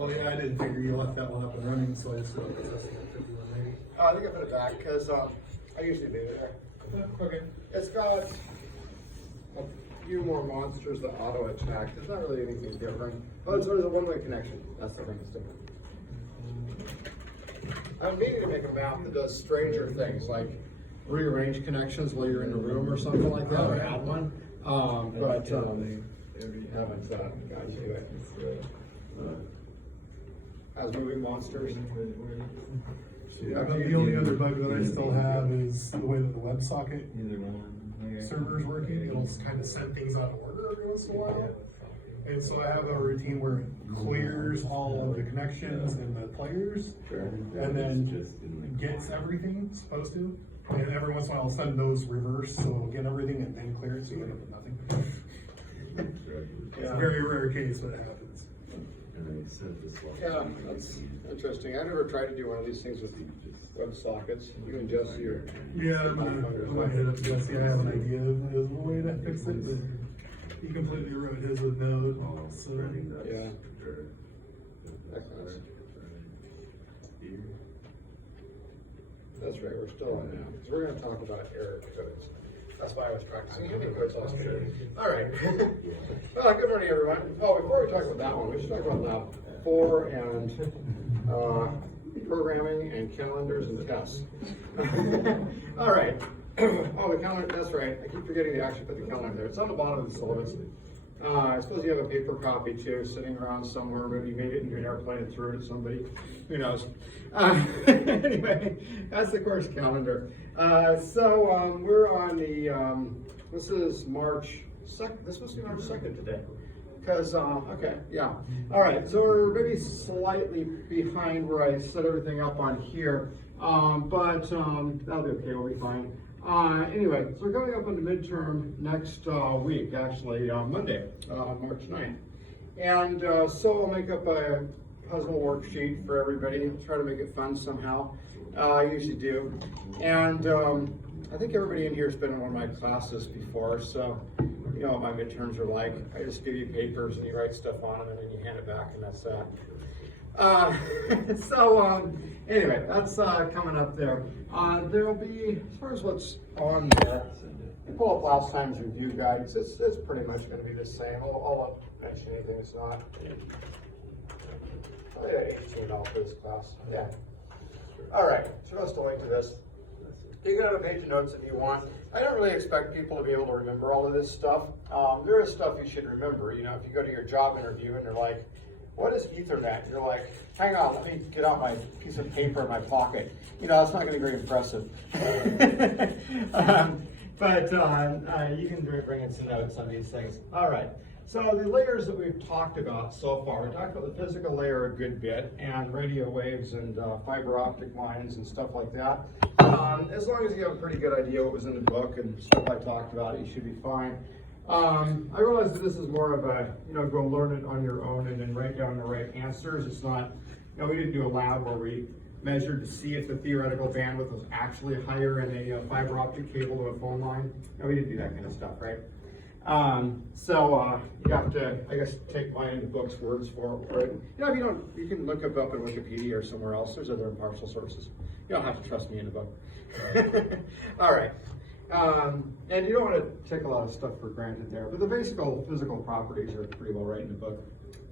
Well, yeah, I didn't figure you left that one up and running, so I just put it maybe. I think I put it back because I usually leave it there. Okay. It's got a few more monsters that auto attack. There's not really anything different. Oh, it's a one-way connection. That's the thing that's different. I'm meaning to make a map that does stranger things, like rearrange connections while you're in a room or something like that, or add one. But haven't gotten to it. As moving monsters. The only other bug that I still have is the way that the WebSocket server is working. It'll kind of send things out of order every once in a while. And so I have a routine where it clears all of the connections and the players, and then gets everything it's supposed to. And every once in a while I'll send those reverse, so it'll get everything and then clear it, so you end up with nothing. It's a very rare case, but it happens. Yeah, that's interesting. I never tried to do one of these things with WebSockets. You and Jesse are. Yeah, I'm gonna hit up Jesse. I have an idea of the way to fix it, but he completely wrote his with Node. So yeah. That's right. We're still on now. So we're going to talk about error codes. That's why I was practicing Unity codes last week. All right. Well, good morning, everyone. Oh, before we talk about that one, we should talk about Lab 4 and programming and calendars and tests. All right. Oh, the calendar, that's right. I keep forgetting to actually put the calendar there. It's on the bottom of the syllabus. I suppose you have a paper copy too, sitting around somewhere. Maybe you made it in an airplane and threw it at somebody. Who knows? Anyway, that's the course calendar. So we're on the, this is March 2nd. This must be March 2nd today. Because, okay, yeah. All right, so we're maybe slightly behind where I set everything up on here. But that'll be okay, we'll be fine. Anyway, so we're coming up on the midterm next week, actually, Monday, March 9th. And so I'll make up a puzzle worksheet for everybody, try to make it fun somehow. I usually do. And I think everybody in here has been in one of my classes before, so you know what my midterms are like. I just give you papers and you write stuff on them and then you hand it back and that's that. Anyway, that's coming up there. There'll be, as far as what's on there, you pull up last time's review guides. It's pretty much going to be the same. I'll not mention anything that's not. I had HTML for this class. Yeah. All right, so let's link to this. You can have a page of notes if you want. I don't really expect people to be able to remember all of this stuff. There is stuff you should remember. You know, if you go to your job interview and they're like, what is Ethernet? You're like, hang on, let me get out my piece of paper in my pocket. You know, it's not going to be very impressive. But you can bring in some notes on these things. All right. So the layers that we've talked about so far, we talked about the physical layer a good bit, and radio waves and fiber optic lines and stuff like that. As long as you have a pretty good idea what was in the book and stuff I talked about, you should be fine. I realize that this is more of a, you know, go learn it on your own and then write down the right answers. It's not, you know, we didn't do a lab where we measured to see if the theoretical bandwidth was actually higher in a fiber optic cable to a phone line. No, we didn't do that kind of stuff, right? You have to, I guess, take mine in the book's words for it. You know, if you don't, you can look it up in Wikipedia or somewhere else. There's other impartial sources. You don't have to trust me in the book. All right. And you don't want to take a lot of stuff for granted there, but the basic physical properties are pretty well right in the book,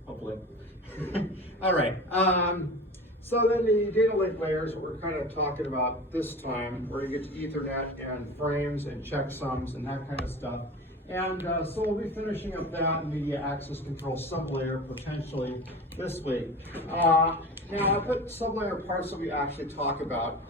hopefully. All right. So then the data link layers, what we're kind of talking about this time, where you get to Ethernet and frames and checksums and that kind of stuff. And so we'll be finishing up that media access control sublayer potentially this week. Now I put sublayer parts that we actually talk about.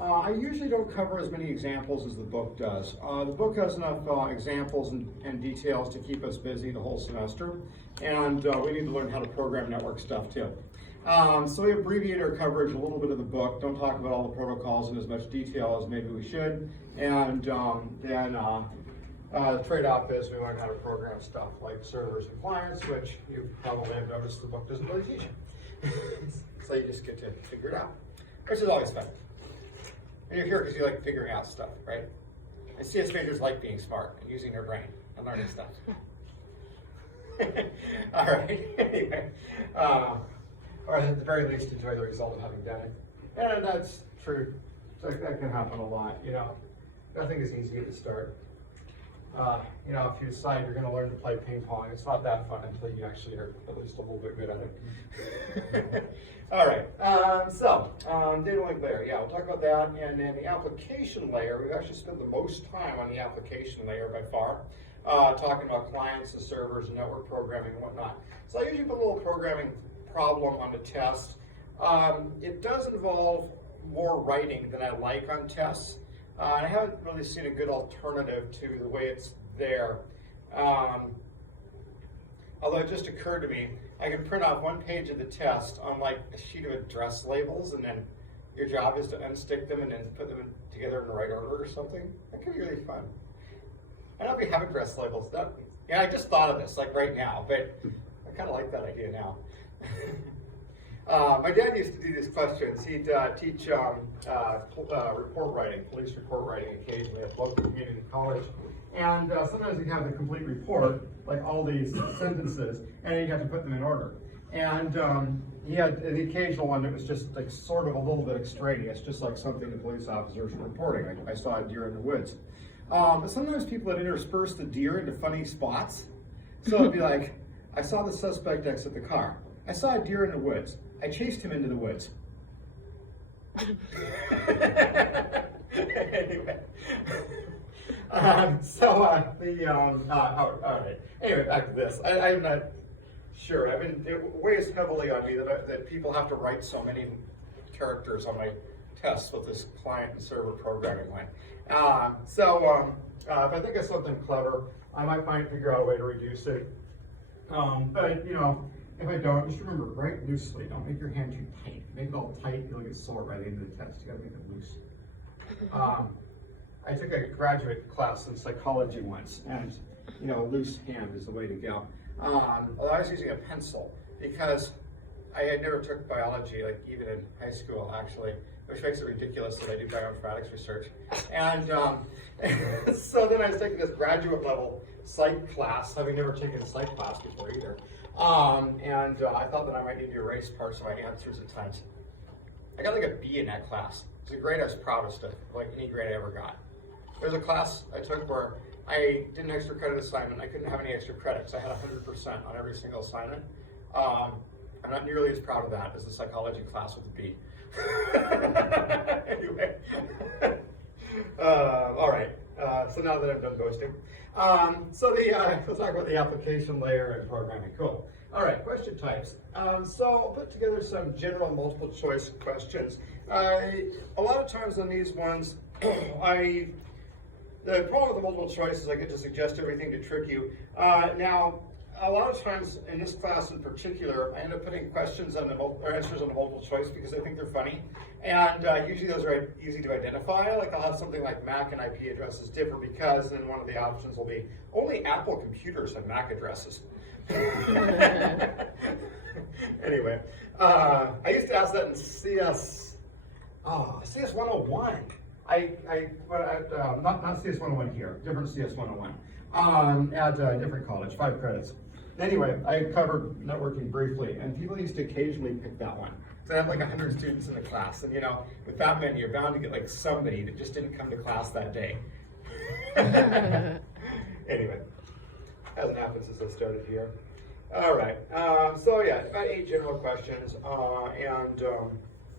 I usually don't cover as many examples as the book does. The book has enough examples and details to keep us busy the whole semester, and we need to learn how to program network stuff too. So we abbreviate our coverage a little bit of the book, don't talk about all the protocols in as much detail as maybe we should, and then the trade-off is we learn how to program stuff like servers and clients, which you probably have noticed the book doesn't really teach you. So you just get to figure it out, which is always fun. And you're here because you like figuring out stuff, right? And CS majors like being smart and using their brain and learning stuff. All right, anyway. or at the very least enjoy the result of having done it. And that's true. So that can happen a lot, you know. Nothing is easy at the start. You know, if you decide you're going to learn to play ping pong, it's not that fun until you actually are at least a little bit good at it. All right, data link layer, yeah, we'll talk about that. And then the application layer, we've actually spent the most time on the application layer by far, talking about clients and servers and network programming and whatnot. So I usually put a little programming problem on the test. It does involve more writing than I like on tests. And I haven't really seen a good alternative to the way it's there. Although it just occurred to me, I can print off one page of the test on like a sheet of address labels, and then your job is to unstick them and then put them together in the right order or something. That could be really fun. I don't know if you have address labels. Yeah, I just thought of this like right now, but I kind of like that idea now. My dad used to do these questions. He'd teach report writing, police report writing occasionally at local community college. And sometimes he'd have the complete report, like all these sentences, and he'd have to put them in order. And he had the occasional one that was just like sort of a little bit extraneous, just like something the police officers were reporting. I saw a deer in the woods. But sometimes people would intersperse the deer into funny spots. So it'd be like, I saw the suspect exit the car. I saw a deer in the woods. I chased him into the woods. Anyway. All right. Anyway, back to this. I'm not sure. It weighs heavily on me that people have to write so many characters on my tests with this client and server programming line. If I think of something clever, I might figure out a way to reduce it. But you know, if I don't, just remember, write loosely. Don't make your hand too tight. Make it all tight, you'll get sore right into the test. You gotta make it loose. I took a graduate class in psychology once, and you know, a loose hand is the way to go. Although I was using a pencil because I had never took biology, like even in high school, actually, which makes it ridiculous that I do bioinformatics research. And so then I was taking this graduate level psych class, having never taken a psych class before either. I thought that I might need to erase parts of my answers at times. I got like a B in that class. It's a grade I was proudest of, like any grade I ever got. There's a class I took where I did an extra credit assignment. I couldn't have any extra credits. I had 100% on every single assignment. I'm not nearly as proud of that as the psychology class with a B. Anyway. All right. So now that I'm done boasting. Let's talk about the application layer and programming. Cool. All right, question types. So I'll put together some general multiple choice questions. A lot of times on these ones, the problem with the multiple choice is I get to suggest everything to trick you. Now, a lot of times in this class in particular, I end up putting questions on or answers on the multiple choice because I think they're funny. And usually those are easy to identify. Like I'll have something like MAC and IP addresses differ because then one of the options will be only Apple computers have MAC addresses. Anyway, I used to ask that in CS-101. Not CS-101 here, different CS-101 at a different college, 5 credits. Anyway, I covered networking briefly, and people used to occasionally pick that one. So I had like 100 students in the class, and you know, with that many, you're bound to get like somebody that just didn't come to class that day. Anyway, hasn't happened since I started here. All right, so yeah, about 8 general questions, I don't know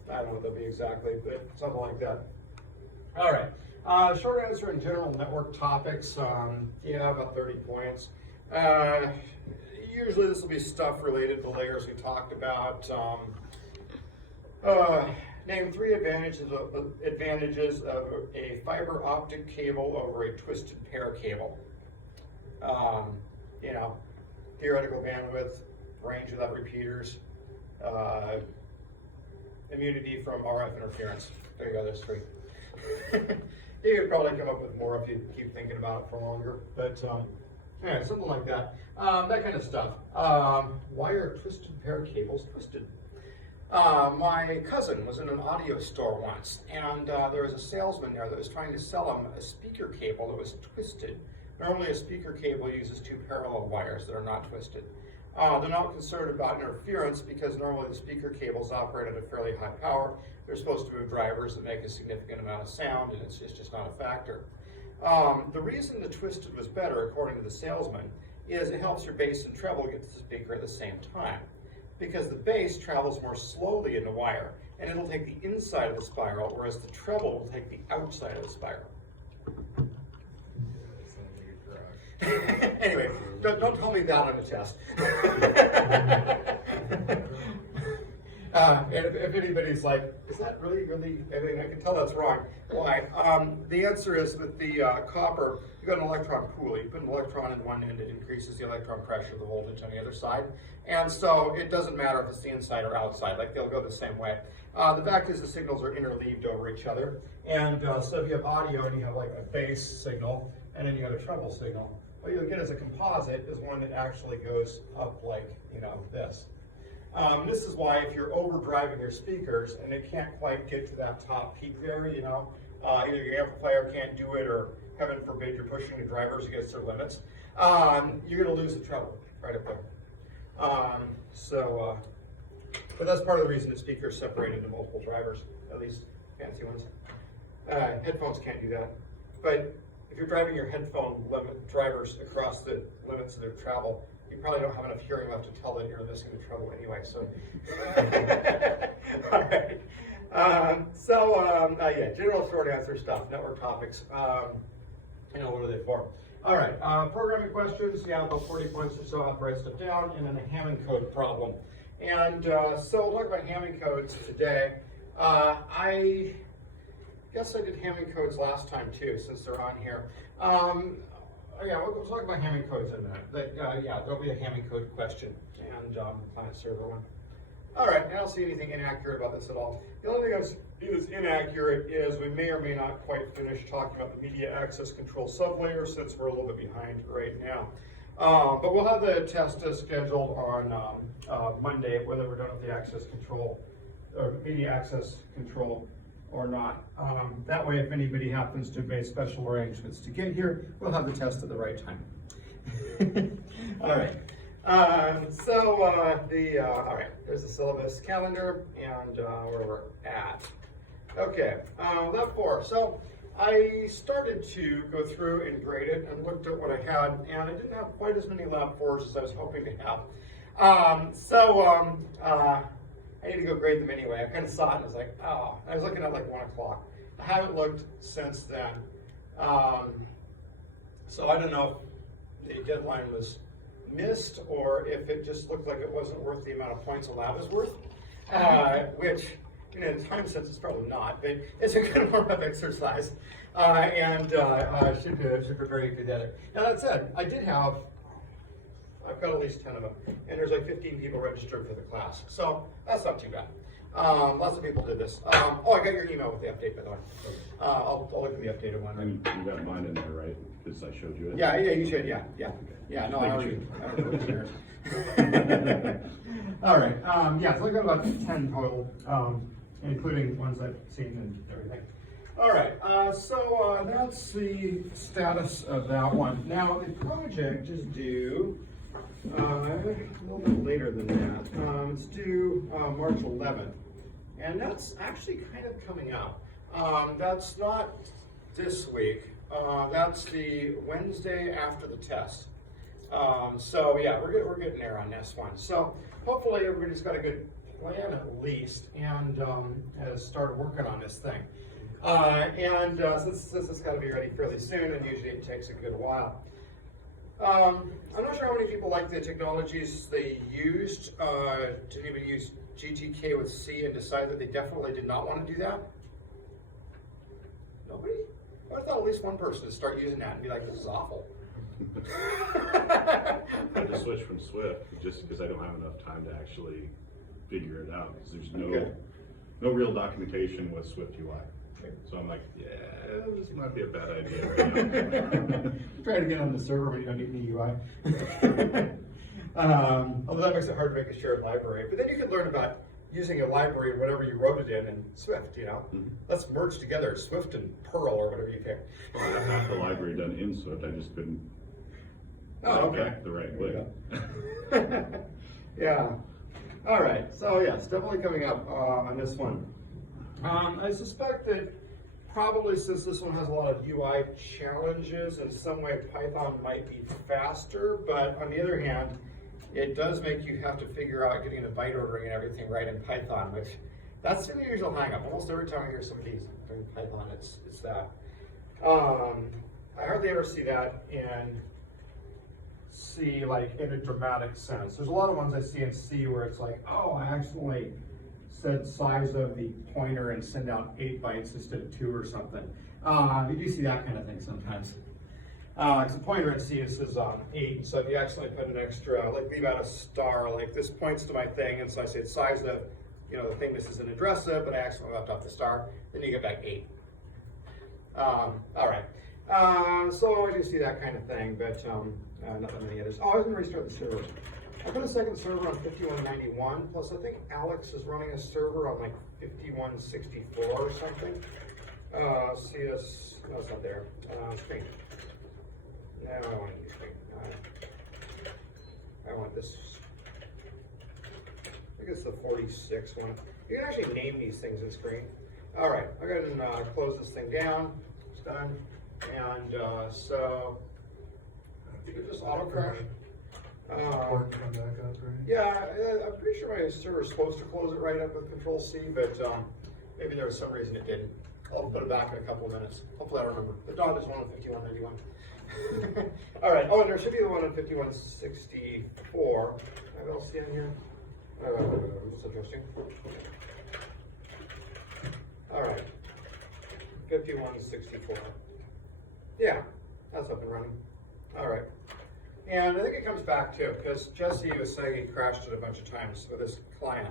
what they'll be exactly, but something like that. All right, short answer in general network topics, yeah, about 30 points. Usually this will be stuff related to layers we talked about. Name 3 advantages of a fiber optic cable over a twisted pair cable. You know, theoretical bandwidth, range without repeaters, immunity from RF interference. There you go, there's 3. You could probably come up with more if you keep thinking about it for longer, but yeah, something like that. That kind of stuff. Why are twisted pair cables twisted? My cousin was in an audio store once, and there was a salesman there that was trying to sell him a speaker cable that was twisted. Normally a speaker cable uses 2 parallel wires that are not twisted. They're not concerned about interference because normally the speaker cables operate at a fairly high power. They're supposed to move drivers that make a significant amount of sound, and it's just not a factor. The reason the twisted was better, according to the salesman, is it helps your bass and treble get to the speaker at the same time. Because the bass travels more slowly in the wire, and it'll take the inside of the spiral, whereas the treble will take the outside of the spiral. Anyway, don't tell me that on a test. And if anybody's like, is that really, I mean, I can tell that's wrong. Why? The answer is with the copper, you've got an electron pool. You put an electron in one end, it increases the electron pressure, the voltage on the other side. And so it doesn't matter if it's the inside or outside, like they'll go the same way. The fact is the signals are interleaved over each other. And so if you have audio and you have like a bass signal, and then you got a treble signal, what you'll get as a composite is one that actually goes up like, this. This is why if you're overdriving your speakers and it can't quite get to that top peak there, either your amplifier can't do it or heaven forbid you're pushing the drivers against their limits, you're going to lose the treble right up there. But that's part of the reason the speakers separate into multiple drivers, at least fancy ones. Headphones can't do that. But if you're driving your headphone drivers across the limits of their travel, you probably don't have enough hearing left to tell that you're missing the treble anyway, so. All right. Yeah, general short answer stuff, network topics. What are they for? All right, programming questions, about 40 points or so. I'll write stuff down, and then a Hammond code problem. And so we'll talk about Hammond codes today. I guess I did Hammond codes last time too, since they're on here. We'll talk about Hammond codes in a minute. There'll be a Hammond code question and client server one. All right, I don't see anything inaccurate about this at all. The only thing I see that's inaccurate is we may or may not quite finish talking about the media access control sublayer since we're a little bit behind right now. But we'll have the test scheduled on Monday, whether we're done with the access control or media access control or not. That way, if anybody happens to have made special arrangements to get here, we'll have the test at the right time. All right. All right, there's the syllabus calendar and where we're at. Okay, Lab 4. So I started to go through and grade it and looked at what I had, and I didn't have quite as many Lab 4s as I was hoping to have. I need to go grade them anyway. I kind of saw it and I was like, oh, I was looking at like 1 o'clock. I haven't looked since then. So I don't know if the deadline was missed or if it just looked like it wasn't worth the amount of points a lab is worth, which in time sense it's probably not, but it's a good warm-up exercise and should prepare you to do that. Now that said, I've got at least 10 of them, and there's like 15 people registered for the class, so that's not too bad. Lots of people did this. I got your email with the update, by the way. I'll look at the updated one. And you got mine in there, right? Because I showed you it. Yeah, you should. Yeah. No, I already know it's there. All right. So I got about 10 total, including ones I've seen and everything. All right. So that's the status of that one. Now the project is due a little bit later than that. It's due March 11th, and that's actually kind of coming up. That's not this week. That's the Wednesday after the test. We're getting there on this one. So hopefully everybody's got a good plan at least, and has started working on this thing. Since it's got to be ready fairly soon, and usually it takes a good while. I'm not sure how many people like the technologies they used. Did anybody use GTK with C and decide that they definitely did not want to do that? Nobody? I thought at least one person would start using that and be like, this is awful. I just switched from Swift just because I don't have enough time to actually figure it out. Because there's no real documentation with Swift UI. So I'm like, yeah, this might be a bad idea right now. Try to get on the server when you don't need any UI. Although that makes it hard to make a shared library. But then you can learn about using a library, whatever you wrote it in Swift, Mm-hmm. Let's merge together Swift and Perl or whatever you pick. Well, I have half the library done in Swift. I just couldn't Oh, okay. The right way. Yeah. All right. So yeah, it's definitely coming up on this one. I suspect that probably since this one has a lot of UI challenges, in some way Python might be faster, but on the other hand, it does make you have to figure out getting the byte ordering and everything right in Python, which that's the usual hang up. Almost every time I hear somebody doing Python, it's that. I hardly ever see that in C, like in a dramatic sense. There's a lot of ones I see in C where it's like, oh, I accidentally said size of the pointer and send out 8 bytes instead of 2 or something. You do see that kind of thing sometimes. Because the pointer in C is 8, so if you accidentally put an extra, like leave out a star, like this points to my thing, and so I say size of, the thing this is an address of, but I accidentally left off the star, then you get back 8. All right. So I do see that kind of thing, but not that many others. Oh, I was going to restart the server. I put a second server on 5191, plus I think Alex is running a server on like 5164 or something. CS, no, it's not there. Screen. No, I don't want to use screen. I want this. I think it's the 46 one. You can actually name these things in screen. All right, I'll go ahead and close this thing down. It's done. And so, you can just auto crash. Yeah, I'm pretty sure my server is supposed to close it right up with Control C, but maybe there was some reason it didn't. I'll put it back in a couple of minutes. Hopefully I remember. The dot is one on 5191. All right. Oh, and there should be the one on 5164. Have you all seen it here? It's interesting. All right. 5164. Yeah, that's up and running. All right. And I think it comes back too, because Jesse was saying he crashed it a bunch of times with his client.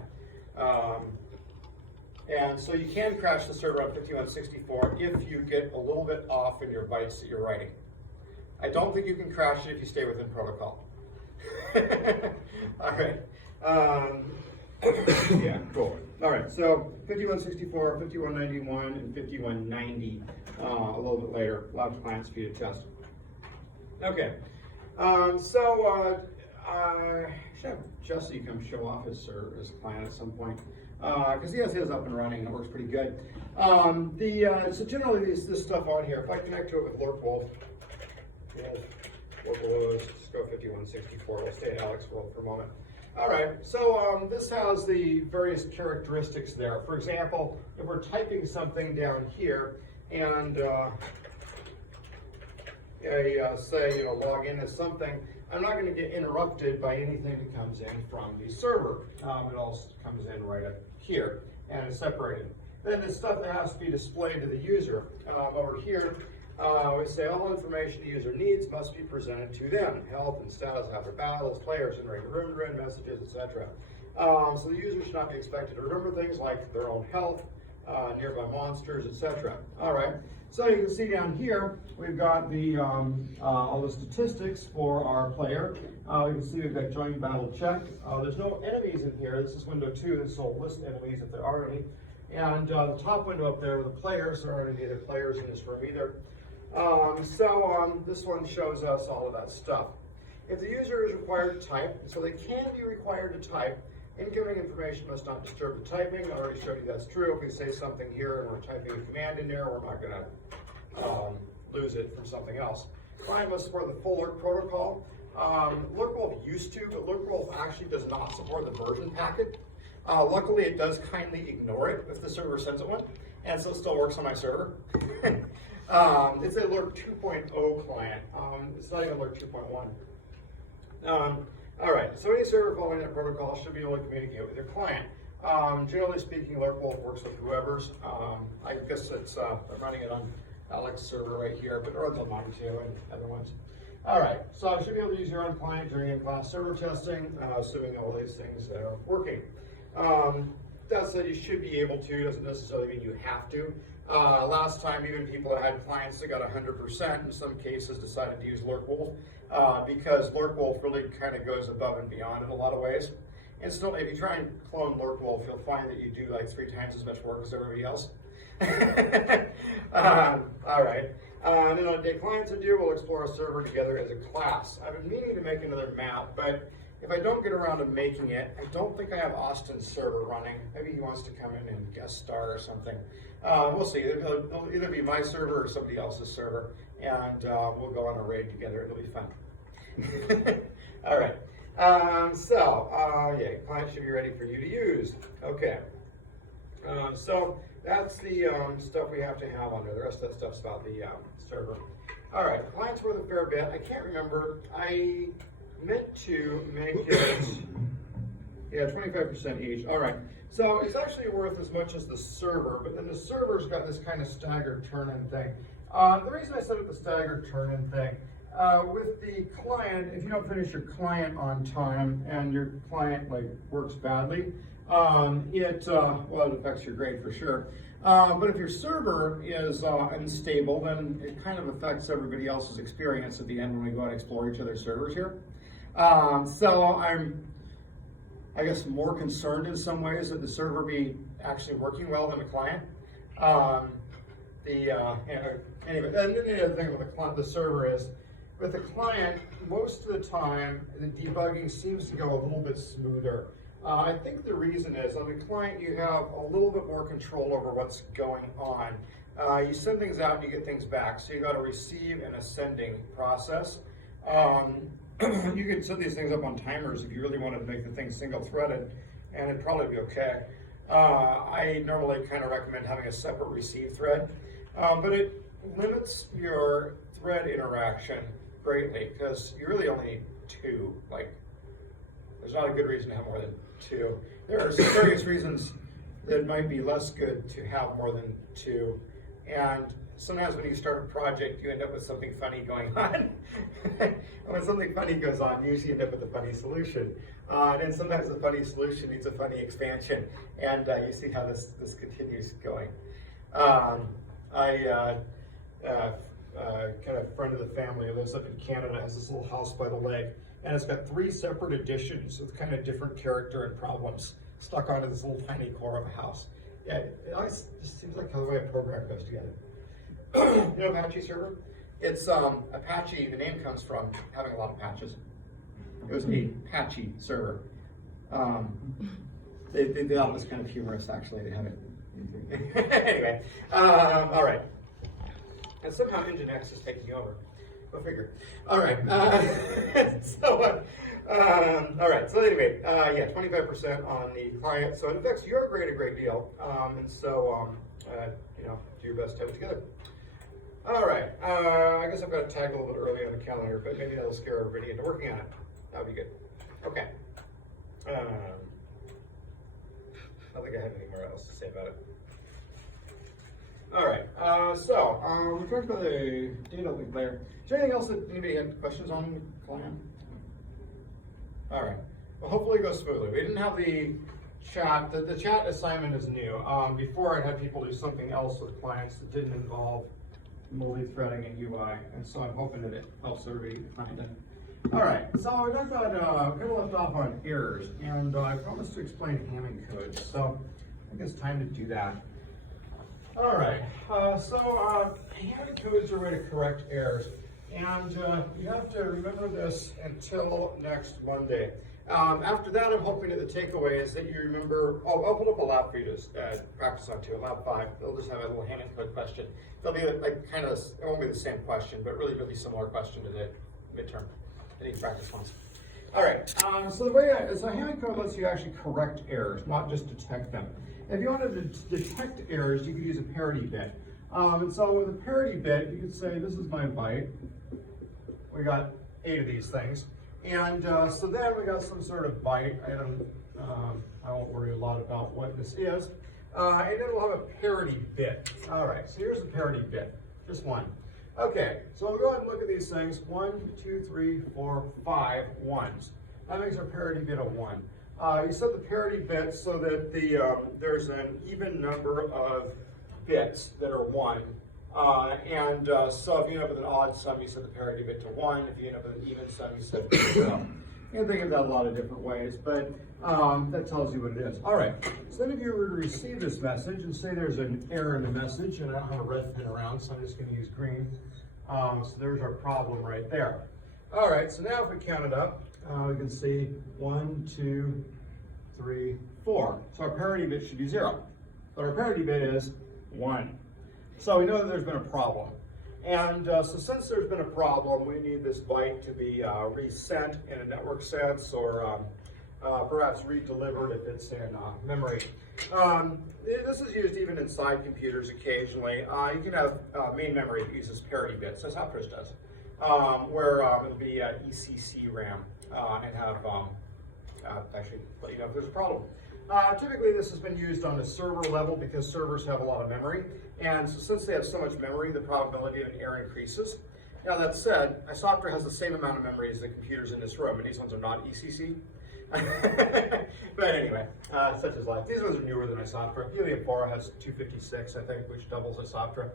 And so you can crash the server on 5164 if you get a little bit off in your bytes that you're writing. I don't think you can crash it if you stay within protocol. All right. Yeah, cool. All right, so 5164, 5191, and 5190 a little bit later. Allow client speed to test. Okay. I should have Jesse come show off his client at some point, because he has his up and running and it works pretty good. So generally this stuff on here, if I connect to it with LurkWolf, just go 5164, we'll stay at Alex World for a moment. All right, so this has the various characteristics there. For example, if we're typing something down here and say, log in as something, I'm not going to get interrupted by anything that comes in from the server. It all comes in right up here and is separated. Then the stuff that has to be displayed to the user. Over here, we say all information the user needs must be presented to them. Health and status after battles, players entering room to room messages, etc. So the user should not be expected to remember things like their own health, nearby monsters, etc. All right. So you can see down here, we've got the all the statistics for our player. You can see we've got join battle check. There's no enemies in here. This is window 2, this will list enemies if there are any. And the top window up there, the players, there aren't any other players in this room either. This one shows us all of that stuff. If the user is required to type, so they can be required to type, incoming information must not disturb the typing. I already showed you that's true. If we say something here and we're typing a command in there, we're not going to lose it from something else. Client must support the full Lurk protocol. LurkWolf used to, but LurkWolf actually does not support the version packet. Luckily, it does kindly ignore it if the server sends it one, and so it still works on my server. It's a Lurk 2.0 client. It's not even Lurk 2.1. All right, so any server following that protocol should be able to communicate with your client. Generally speaking, LurkWolf works with whoever's. I guess it's I'm running it on Alex's server right here, but it runs on mine too and other ones. All right, so I should be able to use your own client during in-class server testing, assuming all these things are working. That said, you should be able to, doesn't necessarily mean you have to. Last time, even people that had clients that got 100% in some cases decided to use LurkWolf because LurkWolf really kind of goes above and beyond in a lot of ways. And still, if you try and clone LurkWolf, you'll find that you do like 3 times as much work as everybody else. All right. And then on a day clients are due, we'll explore a server together as a class. I've been meaning to make another map, but if I don't get around to making it, I don't think I have Austin's server running. Maybe he wants to come in and guest star or something. We'll see. It'll either be my server or somebody else's server, and we'll go on a raid together. It'll be fun. All right. Yeah, client should be ready for you to use. Okay. So that's the stuff we have to have on there. The rest of that stuff's about the server. All right, client's worth a fair bit. I can't remember. I meant to make it, yeah, 25% each. All right, so it's actually worth as much as the server, but then the server's got this kind of staggered turn-in thing. The reason I set up the staggered turn-in thing, with the client, if you don't finish your client on time and your client like works badly, it affects your grade for sure. But if your server is unstable, then it kind of affects everybody else's experience at the end when we go and explore each other's servers here. So I'm, I guess, more concerned in some ways that the server be actually working well than the client. Anyway, and the other thing with the server is, with the client, most of the time, the debugging seems to go a little bit smoother. I think the reason is, on the client, you have a little bit more control over what's going on. You send things out and you get things back, so you got a receive and a sending process. You can set these things up on timers if you really wanted to make the thing single-threaded, and it'd probably be okay. I normally kind of recommend having a separate receive thread, but it limits your thread interaction greatly, because you really only need two. Like, there's not a good reason to have more than two. There are various reasons that it might be less good to have more than two, and sometimes when you start a project, you end up with something funny going on. And when something funny goes on, you usually end up with a funny solution. And sometimes the funny solution needs a funny expansion, and you see how this continues going. Kind of friend of the family who lives up in Canada has this little house by the lake, and it's got 3 separate editions with kind of different character and problems stuck onto this little tiny core of a house. Yeah, it always just seems like how the way a program goes together. You know Apache server? It's Apache, the name comes from having a lot of patches. It was a patchy server. They thought it was kind of humorous, actually, to have it. Anyway, all right. And somehow Nginx is taking over. Go figure. All right. All right. So anyway, yeah, 25% on the client. So it affects your grade a great deal. You know, do your best to have it together. All right. I guess I've got to tag a little bit early on the calendar, but maybe that'll scare everybody into working on it. That would be good. Okay. I don't think I have anything more else to say about it. All right, we talked about the data link layer. Is there anything else that anybody had questions on, client? All right, well, hopefully it goes smoothly. We didn't have the chat. The chat assignment is new. Before I had people do something else with clients that didn't involve multi-threading and UI, and so I'm hoping that it helps everybody find it. All right, so we talked about, we kind of left off on errors, and I promised to explain Hamming codes, so I think it's time to do that. All right, Hamming codes are a way to correct errors, and you have to remember this until next Monday. After that, I'm hoping that the takeaway is that you remember, I'll put up a lab for you to practice on too, lab 5. They'll just have a little Hamming code question. They'll be like kind of, it won't be the same question, but really similar question to the midterm. They need practice ones. All right, so the way, Hamming code lets you actually correct errors, not just detect them. If you wanted to detect errors, you could use a parity bit. And so with a parity bit, you could say, this is my byte. We got 8 of these things. And so then we got some sort of byte. I won't worry a lot about what this is. And then we'll have a parity bit. All right, so here's the parity bit, just one. Okay, so we'll go ahead and look at these things. 1, 2, 3, 4, 5 ones. That makes our parity bit a 1. You set the parity bit so that there's an even number of bits that are 1. So if you end up with an odd sum, you set the parity bit to 1. If you end up with an even sum, you set it to 0. You can think of that a lot of different ways, but that tells you what it is. All right, so then if you were to receive this message and say there's an error in the message, and I don't have a red pen around, so I'm just gonna use green. So there's our problem right there. All right, so now if we count it up, we can see 1, 2, 3, 4. So our parity bit should be 0, but our parity bit is 1. So we know that there's been a problem. And so since there's been a problem, we need this byte to be resent in a network sense, or perhaps redelivered if it's in memory. This is used even inside computers occasionally. You can have main memory that uses parity bits, as Optros does, where it'll be ECC RAM and have actually let you know if there's a problem. Typically this has been used on the server level because servers have a lot of memory, and so since they have so much memory, the probability of an error increases. Now that said, iSoftware has the same amount of memory as the computers in this room, and these ones are not ECC. But anyway, such is life. These ones are newer than iSoftware. Helium 4 has 256, I think, which doubles iSoftware.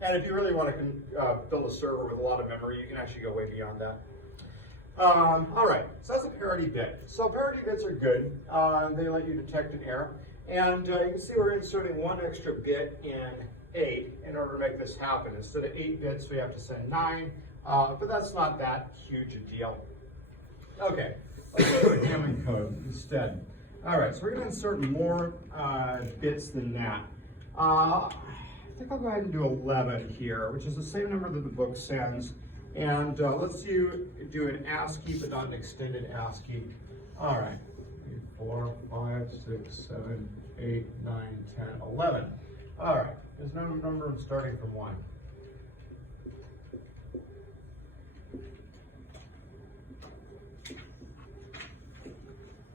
And if you really want to build a server with a lot of memory, you can actually go way beyond that. All right, so that's a parity bit. So parity bits are good. They let you detect an error. And you can see we're inserting one extra bit in 8 in order to make this happen. Instead of 8 bits, we have to send 9, but that's not that huge a deal. Okay, let's do a Hamming code instead. All right, so we're going to insert more bits than that. I think I'll go ahead and do 11 here, which is the same number that the book sends. And let's do an ASCII, but not an extended ASCII. All right, 4, 5, 6, 7, 8, 9, 10, 11. All right, there's no number starting from 1.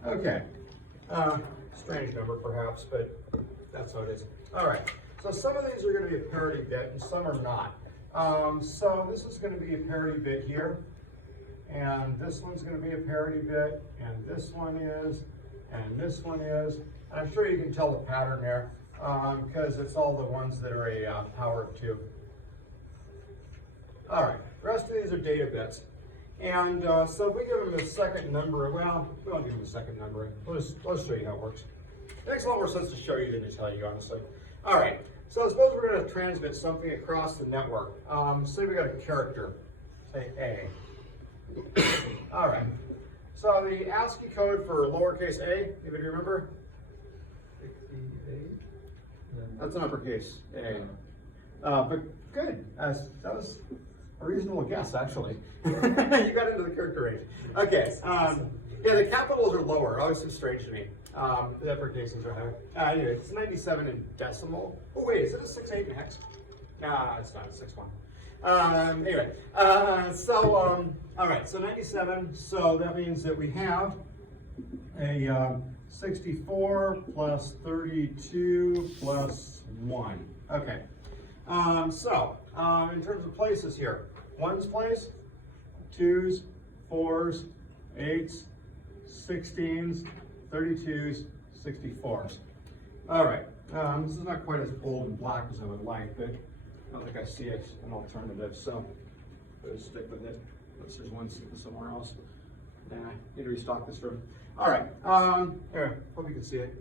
Okay, strange number perhaps, but that's how it is. All right, so some of these are going to be a parity bit and some are not. So this is going to be a parity bit here, and this one's going to be a parity bit, and this one is, and this one is. And I'm sure you can tell the pattern there because it's all the ones that are a power of 2. All right, the rest of these are data bits. And so if we give them a second number, well, we won't give them a second number. I'll show you how it works. It makes a lot more sense to show you than to tell you, honestly. All right, so suppose we're going to transmit something across the network. Say we got a character, say A. All right, so the ASCII code for lowercase a, anybody remember? 68. That's an uppercase A. But good, that was a reasonable guess, actually. You got into the character range. Okay, yeah, the capitals are lower. It always seems strange to me. The uppercases are higher. Anyway, it's 97 in decimal. Oh wait, is it a 6-8 in hex? Nah, it's not a 6-1. Anyway, all right, so 97. So that means that we have a 64 plus 32 plus 1. Okay. In terms of places here, 1's place, 2's, 4's, 8's, 16's, 32's, 64's. All right, this is not quite as bold and black as I would like, but I don't think I see an alternative, so I'll just stick with it. Unless there's one somewhere else. Nah, need to restock this room. All right, here, hope you can see it.